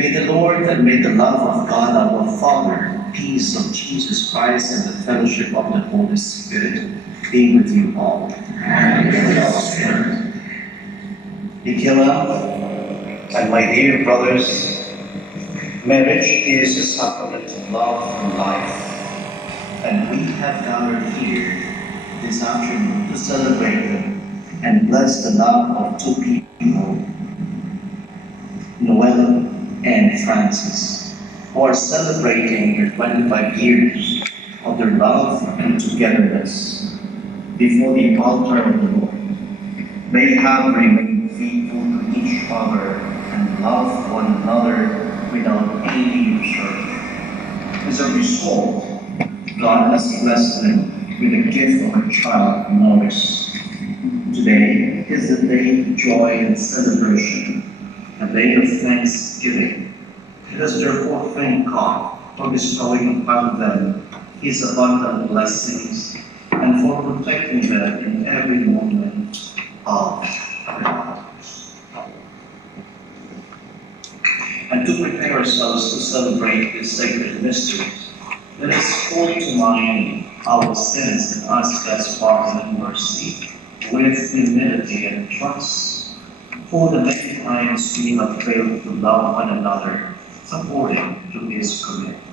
May the Lord and may the love of God our Father, peace of Jesus Christ, and the fellowship of the Holy Spirit be with you all. And with your spirit. And my dear brothers, marriage is a sacrament of love and life, and we have gathered here this afternoon to celebrate them and bless the love of two people, Noella and Francis, who are celebrating their 25 years of their love and togetherness before the altar of the Lord. They have remained faithful to each other and love one another without any reserve. As a result, God has blessed them with the gift of a child, Norris. Today is the day of joy and celebration, a day of thanksgiving. Let us therefore thank God for bestowing upon them His abundant blessings and for protecting them in every moment of their lives. And to prepare ourselves to celebrate these sacred mysteries, let us call to mind our sins and ask God's pardon and mercy with humility and trust. For the many times we have failed to love one another according to His commandments.